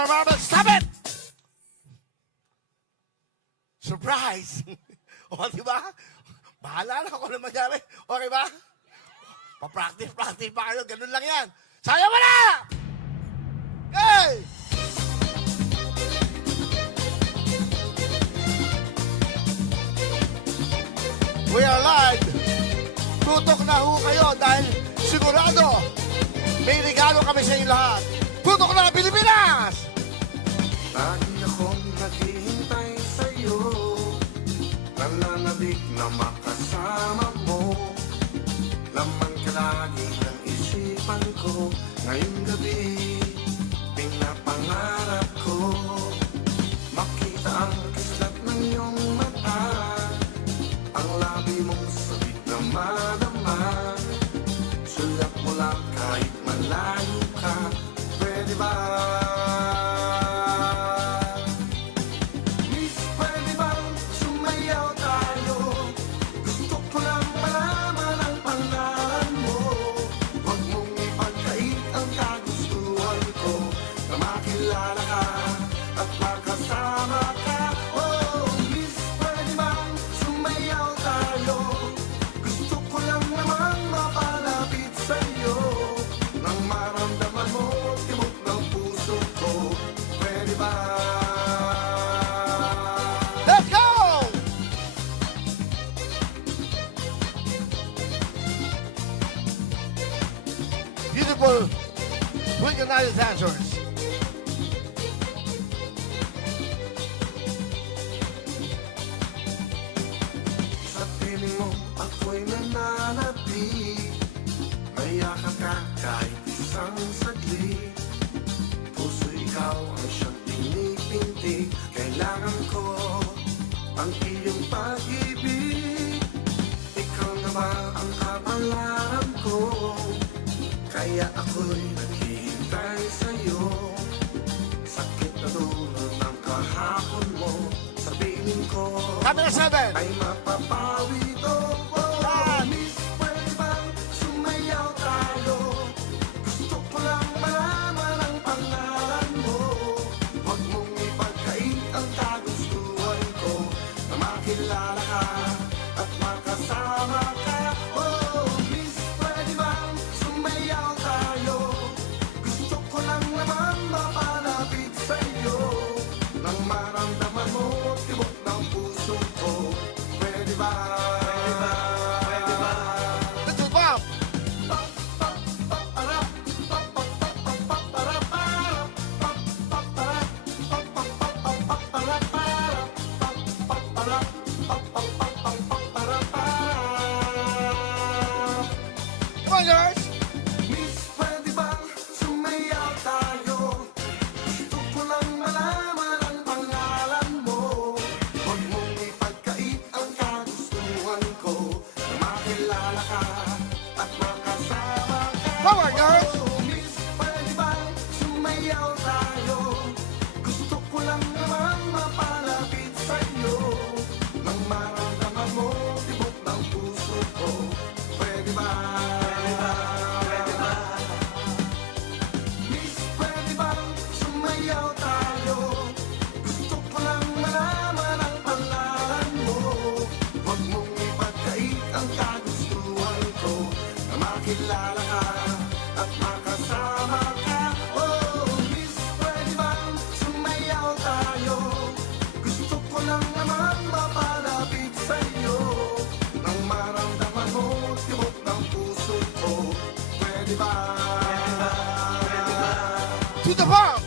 your marbles. Stop it! Surprise! O, diba? Bahala na kung ano mangyari. Okay ba? Pa-practice pa kayo. Ganun lang yan. Sayaw mo na! Hey! We are live. Tutok na ho kayo dahil sigurado may regalo kami sa inyo lahat. Tutok na Pilipinas! Lagi akong naghihintay sa'yo, nananabik na makasama mo. Laman ka lagi ng isipan ko, ngayong gabi pinapangarap ko. Makita ang kislat ng iyong mata, ang labi mong sabik na madama. Sulat mo lang kahit malayo ka, pwede ba? Miss, pwede bang sumayaw tayo? Gusto ko lang malaman ang pangalan mo. Huwag mong ipagkait ang kagustuhan ko, na makilala ka at makasama ka. Oh, Miss, pwede bang sumayaw tayo? Gusto ko lang namang mapalapit sa'yo, nang maramdaman mo tibok ng puso ko. Pwede ba? Let's go! Beautiful, organized dancers. Sa piling mo ako'y nananapig, mayakap ka kahit isang saglit. Puso ikaw ang siyang pinipintig, kailangan ko ang iyong pag-ibig. Ikaw na ba ang kapalaran ko, kaya ako'y naghihintay sa'yo. Sakit na tulad ng kahapon mo, sa piling ko Kami na 7. ay mapapawi ito. Miss, pwede bang sumayaw tayo? Gusto ko lang malaman ang pangalan mo. Huwag mong ipagkait ang kagustuhan ko, na makilala ka at makasama ka. Oh, Miss, pwede bang sumayaw tayo? Gusto ko lang naman mapalapit sa'yo, nang maramdaman mo tibok ng puso ko. Pwede ba? Pwede ba? Pwede ba? Let's do Bob. Come on, girls. Miss, pwede bang sumayaw tayo? Gusto ko lang malaman ang pangalan mo. Huwag mong ipagkait ang kagustuhan ko, na makilala ka at makasama ka. Come on, girls. Oh, Miss, pwede bang sumayaw tayo? Gusto ko lang naman mapalapit sa'yo, nang maramdaman mo tibok ng puso ko. Pwede ba? Pwede ba? Pwede ba? Miss, pwede bang sumayaw tayo? Gusto ko lang malaman ang pangalan mo. Huwag mong ipagkait ang kagustuhan ko, na makilala ka at makasama ka. Oh, Miss, pwede bang sumayaw tayo? Gusto ko lang naman mapalapit sa'yo, nang maramdaman mo tibok ng puso ko. Pwede ba? Pwede ba? Pwede ba? To the Bob.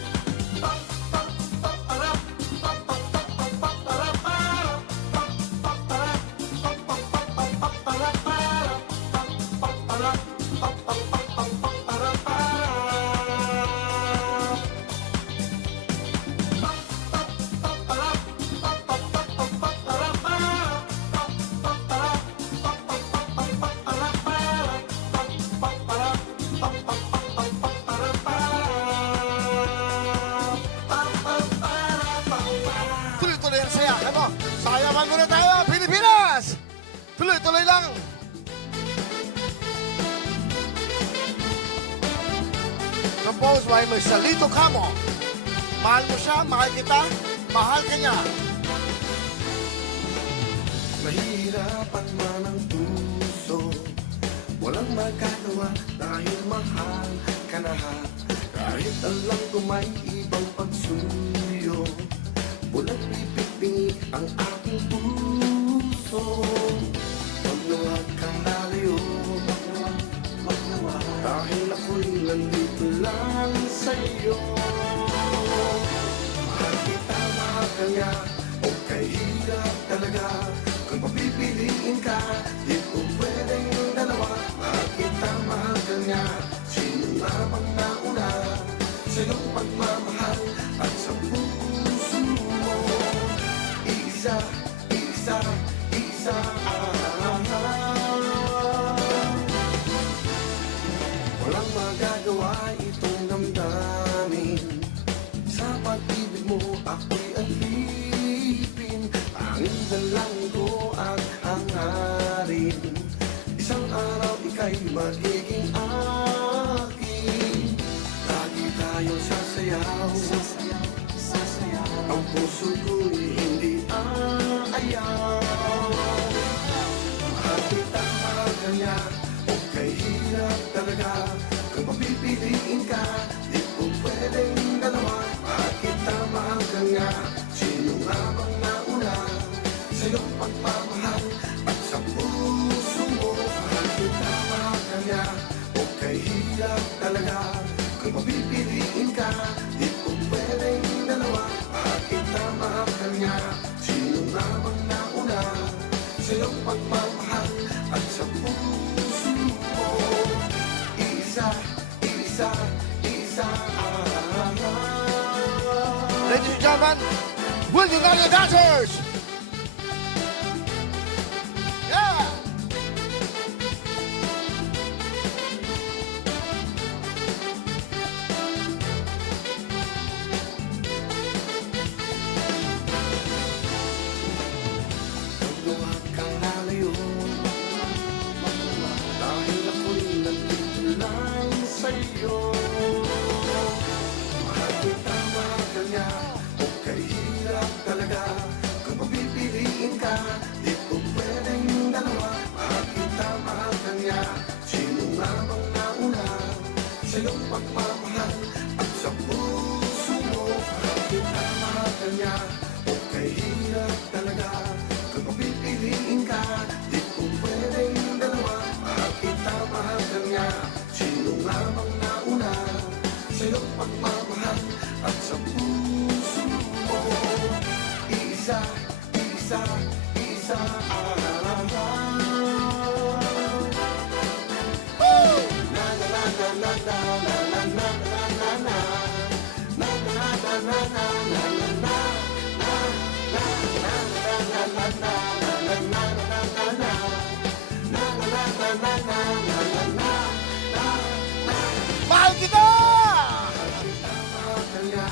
Tuloy-tuloy ang saya. Ano? Sayawan muna tayo, Pilipinas! Tuloy-tuloy lang. Composed by Marcelito Camo. Mahal mo siya, mahal kita, mahal ka niya. Mahirapan man ang puso, walang magagawa dahil mahal ka na. Kahit alam ko may ibang pagsuyo, walang pipipingi ang aking puso. Magluwag kang lalayo, dahil ako'y nandito lang sa'yo. Mahal kita, mahal ka nga, o kahirap talaga. Kung papipiliin ka, di ko pwedeng dalawa. Mahal kita, mahal ka nga, sino nga bang nauna sa iyong pagmamahal at sa puso mo? Isa, isa, isa, walang magagawa itong damdamin. Sa pag-ibig mo ako'y alipin. Tanging dalangin ko at hangarin, isang araw ika'y magiging akin. Lagi tayong sasayaw, ang puso ko'y hindi aayaw. Mahal kita, mahal ka niya, o kahirap talaga. Kung papipiliin ka, di ko pwedeng dalawa. Mahal kita, mahal ka nga, sino nga bang nauna sa iyong pagmamahal at sa puso mo? Mahal kita, mahal ka nga, o kahirap talaga. Kung papipiliin ka, di ko pwedeng dalawa. Mahal kita, mahal ka nga, sino nga bang nauna sa iyong pagmamahal at sa puso mo? Isa, isa, isa, Ladies and gentlemen, will you know your dancers? Yeah! Magluwag kang lalayo, dahil ako'y nandito lang sa'yo. Mahal kita, mahal ka niya, o kahirap talaga. Kung papipiliin ka, di ko pwedeng dalawa. Mahal kita, mahal ka niya, sino nga bang nauna sa iyong pagmamahal at sa puso mo? Mahal kita, mahal ka niya, o kahirap talaga. Kung papipiliin ka, di ko pwedeng dalawa. Mahal kita, mahal ka niya, sino nga bang nauna sa iyong pagmamahal at sa puso mo? Isa, isa, isa, na na na na na na na na na na na na na na na na Mahal kita! Mahal ka niya,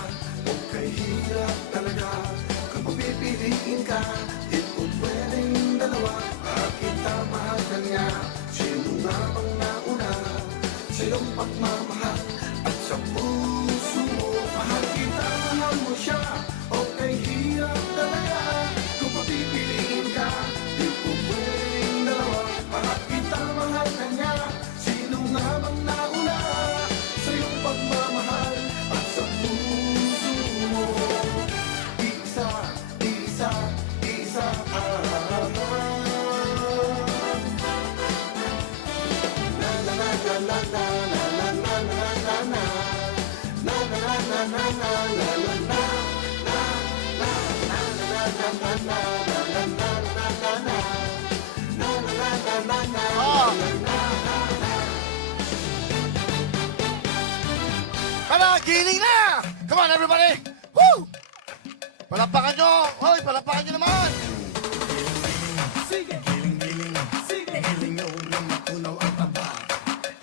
o kahirap talaga. Kung papipiliin ka, di ko pwedeng dalawa. Mahal kita, mahal ka niya, sino nga bang nauna sa iyong pagmamahal at sa puso mo? Mahal kita, mahal mo siya, o kahirap talaga. Kung papipiliin ka, di ko pwedeng dalawa. Mahal kita, mahal ka niya, sino nga bang nauna sa iyong pagmamahal at sa puso mo? Isa, isa, isa, na na na na na na na na na na na na na na na na Tara, giling na! Come on, everybody! Woo! Palapakan nyo! Hoy, palapakan nyo naman! Giling-giling, igiling nyo na matunaw ang taba.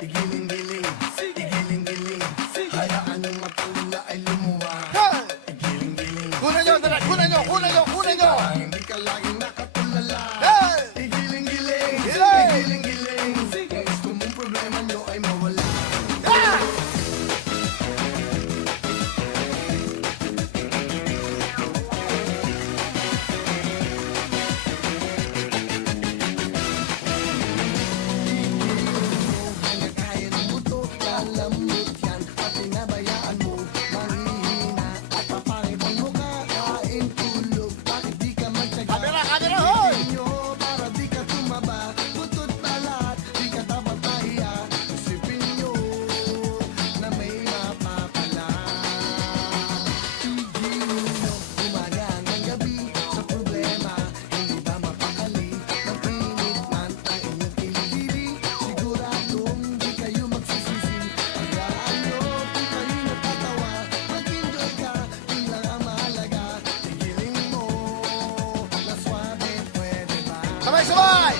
Igiling-giling, igiling-giling, hayaan nyo matulala ay lumuwa. Hey! Igiling-giling, Kunan nyo, tara! Kunan nyo! Kunan nyo! Kunan nyo! hindi ka laging nakatulala. Hey! Igiling-giling, Giling! igiling-giling, kung gusto mong problema nyo ay mawala. Ah! Sabay-sabay!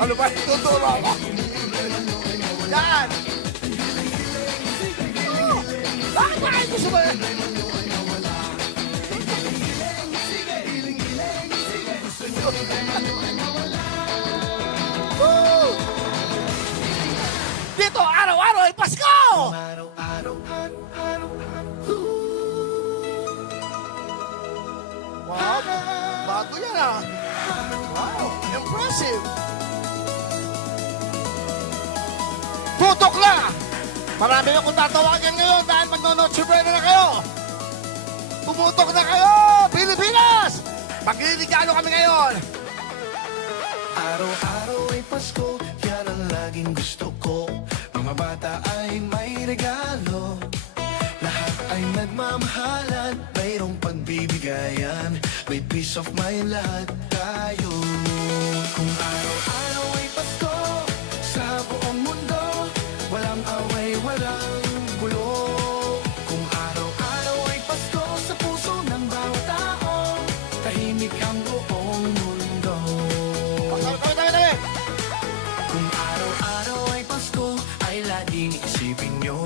Ano ba? Tuturo ako. Yan! Oh, bakit ba kayo gusto ba? Woo! Dito, araw-araw ay Pasko! Wow, bago yan ah. Wow, impressive. Tutok na! Marami akong tatawagan ngayon dahil magno-Noche Buena na kayo. Tumutok na kayo, Pilipinas! Magliligalo kami ngayon. Araw-araw ay Pasko, yan ang laging gusto ko. Mga bata ay may regalo, lahat ay nagmamahalan, mayroong pagbibigayan, may peace of mind lahat tayo. Kung araw-araw ay Pasko, sa buong mundo, walang away, walang gulo. Kung araw-araw ay Pasko, sa puso ng bawat tao, tahimik ang buong mundo. Tabi! Kung araw-araw ay Pasko, ay laging isipin nyo,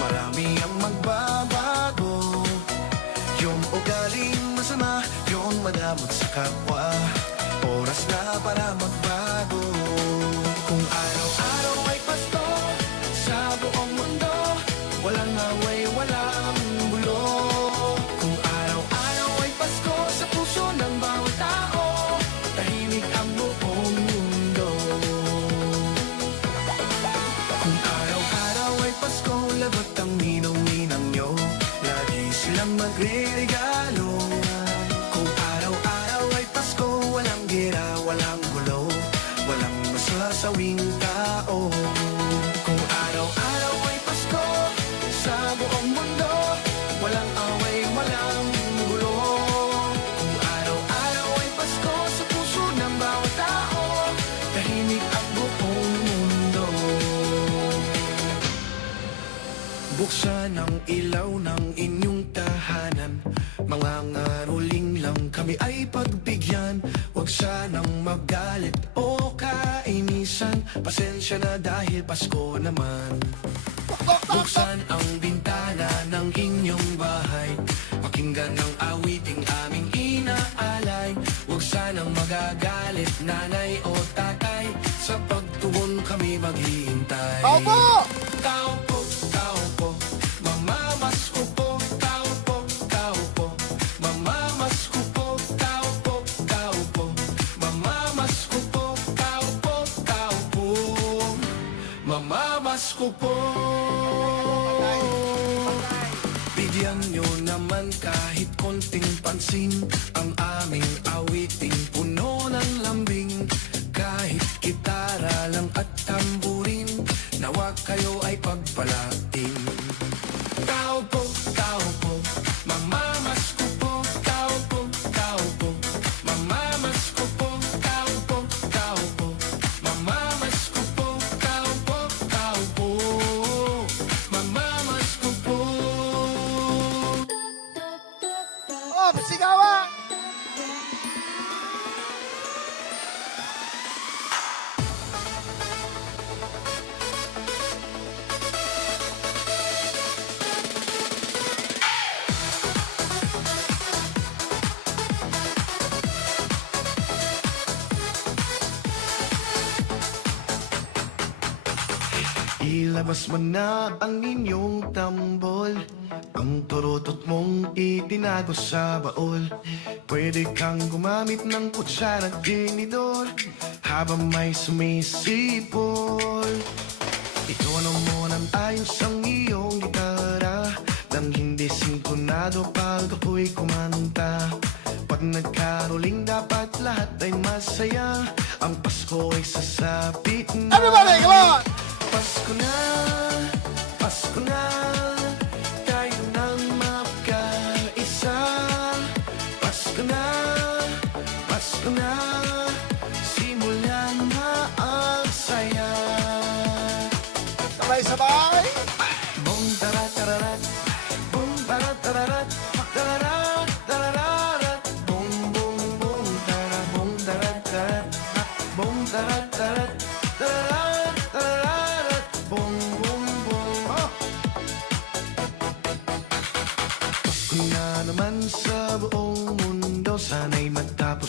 marami ang magbabago. Yung ugaling masama, yung madamot sa kapwa, oras na para magbago. Kung araw-araw ay Pasko, sa buong mundo, walang away, walang gulo. Kung araw-araw ay Pasko, sa puso ng bawat tao, tahimik ang buong mundo. Kung araw-araw ay Pasko, lagot ang ninong-ninang nyo, lagi silang magre-regalo. Kung araw-araw ay Pasko, walang gera, walang gulo, walang masasawing tao. Kung araw-araw ay Pasko, sa buong mundo, walang away, walang gulo. Kung araw-araw ay Pasko, sa puso ng bawat tao, tahimik ang buong mundo. Buksan ang ilaw ng inyong tahanan, mga ngaruling lang kami ay pagbigyan. Huwag sanang magalit o kainisan, pasensya na dahil Pasko naman. Buksan ang bintana ng inyong bahay, pakinggan ang awiting aming inaalay. Huwag sanang magagalit nanay o tatay, sa pagtuon kami maghihintay. Tao po! Tao po, tao po, mamamasko po, tao po, tao po, mamamasko po, tao po, tao po, mamamasko po, tao po, tao po, mamamasko po. Bigyan nyo naman kahit konting pansin ang aming awiting puno ng lambing. Kahit gitara lang at tamburin, nawa kayo ay pagpalain. Tao po, mamamasko po, tao po, mamamasko po, tao po, mamamasko po, tao po, mamamasko po. Oh, sigawa! Ilabas mo na ang inyong tambol, ang turutot mong itinago sa baol. Pwede kang gumamit ng kutsara at tinidor habang may sumisipol. Itono mo ng ayos ang iyong gitara, nang hindi sinkronado pag ako'y kumanta. Pag nagkaroling dapat lahat ay masaya, ang Pasko ay sasapit na. Everybody, come on! Pasko na, tayo nang magkaisa.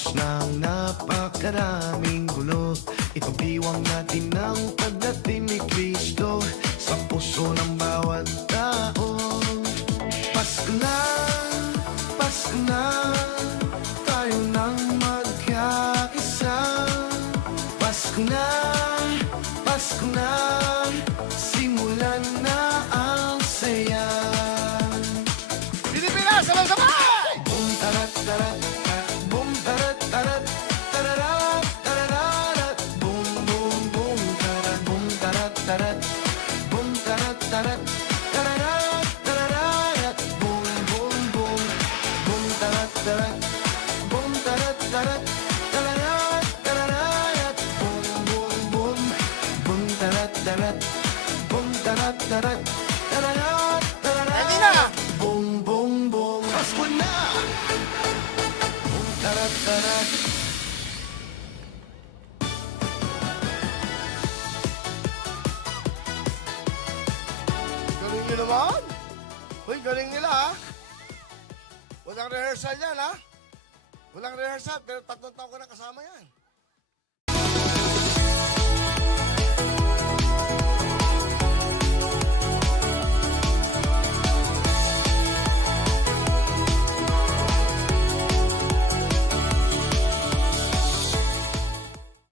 Tapos na ang napakaraming gulo, ipagdiwang natin ang pagdating ni Kristo sa puso ng bawat tao. Pasko na, Pasko na, tayo nang magkaisa. Pasko na, Pasko na, simulan na ang saya. Pilipinas, sabay-sabay! Boom tarat tarat, boom tarat tarat, tararat tararat, boom boom boom tarat, boom tarat tarat, boom tarat tarat, tararat tararat, boom boom boom, boom tarat tarat, boom tarat tarat, tararat tararat, boom boom boom, boom tarat tarat, boom tarat tarat, tararat tararat. Ready na! Boom, boom, boom. Pasko na! Boom, tarat, tarat. Galing nyo naman. Uy, galing nila ha. Walang rehearsal yan ha. Walang rehearsal, pero 3 taon ko na kasama yan.